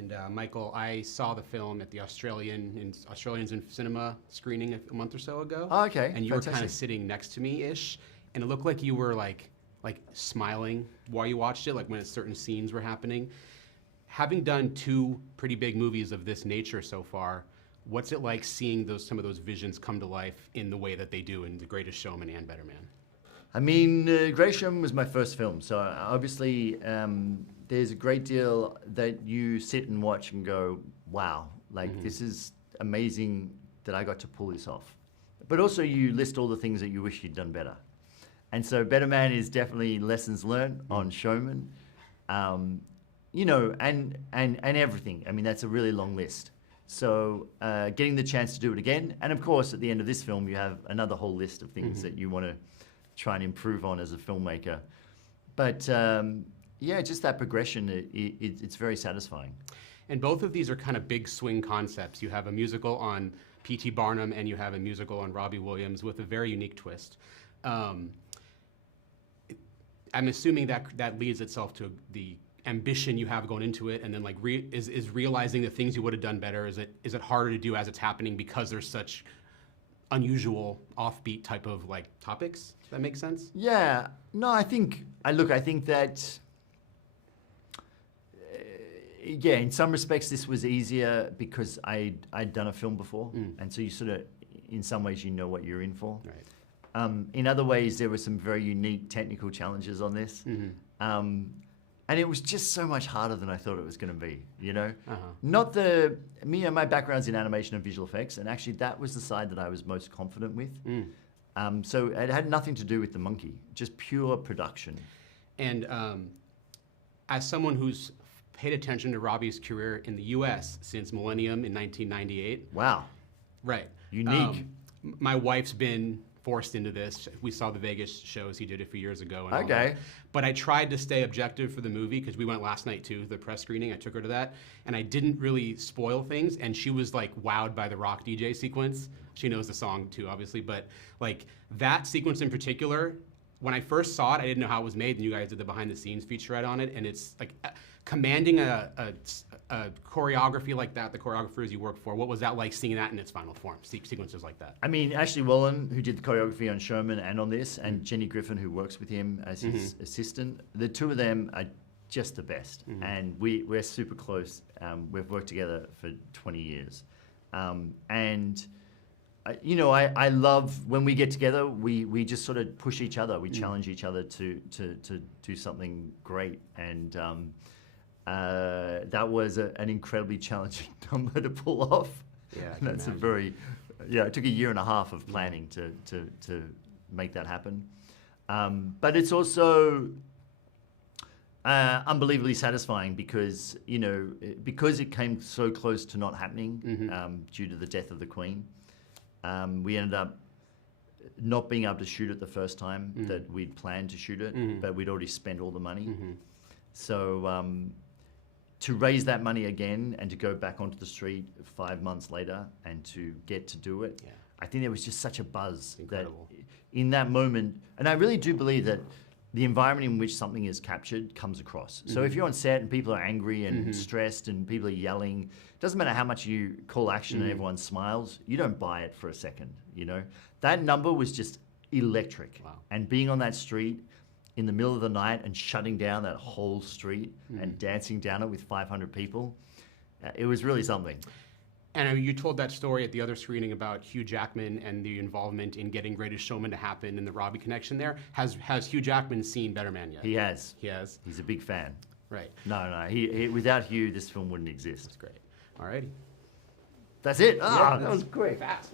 And Michael, I saw the film at the Australians in Cinema screening a month or so ago. Oh, okay. And you were kind of sitting next to me-ish, and it looked like you were like smiling while you watched it, like when certain scenes were happening. Having done 2 pretty big movies of this nature so far, what's it like seeing some of those visions come to life in the way that they do in The Greatest Showman and Better Man? I mean, Greatest Showman was my first film, so obviously there's a great deal that you sit and watch and go, wow, like this is amazing that I got to pull this off. But also you list all the things that you wish you'd done better. And so Better Man is definitely lessons learned on Showman, you know, and everything. I mean, that's a really long list. So getting the chance to do it again, and of course at the end of this film you have another whole list of things that you want to try and improve on as a filmmaker. But yeah, just that progression, it's very satisfying. And both of these are kind of big swing concepts. You have a musical on P.T. Barnum and you have a musical on Robbie Williams with a very unique twist. I'm assuming that leads itself to the ambition you have going into it, and then like is realizing the things you would have done better. Is it harder to do as it's happening because there's such unusual, offbeat type of like topics? Does that make sense? Yeah. No, I think that yeah, in some respects this was easier because I'd done a film before, and so you sort of, in some ways, you know what you're in for. Right. In other ways, there were some very unique technical challenges on this. And it was just so much harder than I thought it was going to be, you know? My background's in animation and visual effects, and actually that was the side that I was most confident with. So it had nothing to do with the monkey, just pure production. And as someone who's paid attention to Robbie's career in the US since Millennium in 1998. Wow. Right. Unique. My wife's been forced into this. We saw the Vegas shows he did a few years ago. And okay. But I tried to stay objective for the movie because we went last night too, the press screening. I took her to that, and I didn't really spoil things. And she was like wowed by the rock DJ sequence. She knows the song too, obviously, but like that sequence in particular, when I first saw it, I didn't know how it was made, and you guys did the behind the scenes featurette on it, and it's like commanding a choreography like that, the choreographers you work for. What was that like seeing that in its final form, sequences like that? I mean, Ashley Wallen, who did the choreography on Showman and on this, and Jenny Griffin, who works with him as his assistant, the two of them are just the best. And we're super close. We've worked together for 20 years. You know, I love when we get together, we just sort of push each other. We challenge each other to do something great. And that was an incredibly challenging number to pull off. Yeah, and that's a very, it took a year and a half of planning to make that happen. But it's also unbelievably satisfying because, you know, because it came so close to not happening due to the death of the Queen. We ended up not being able to shoot it the first time that we'd planned to shoot it, but we'd already spent all the money. So to raise that money again and to go back onto the street 5 months later and to get to do it, I think there was just such a buzz that in that moment, and I really do believe that the environment in which something is captured comes across. So if you're on set and people are angry and stressed and people are yelling, it doesn't matter how much you call action and everyone smiles, you don't buy it for a second, you know? That number was just electric. Wow. And being on that street in the middle of the night and shutting down that whole street and dancing down it with 500 people, it was really something. And you told that story at the other screening about Hugh Jackman and the involvement in getting Greatest Showman to happen and the Robbie connection there. Has Hugh Jackman seen Better Man yet? He has. He has? He's a big fan. Right. No. He without Hugh, this film wouldn't exist. That's great. All righty. That's it. That was quick. Fast.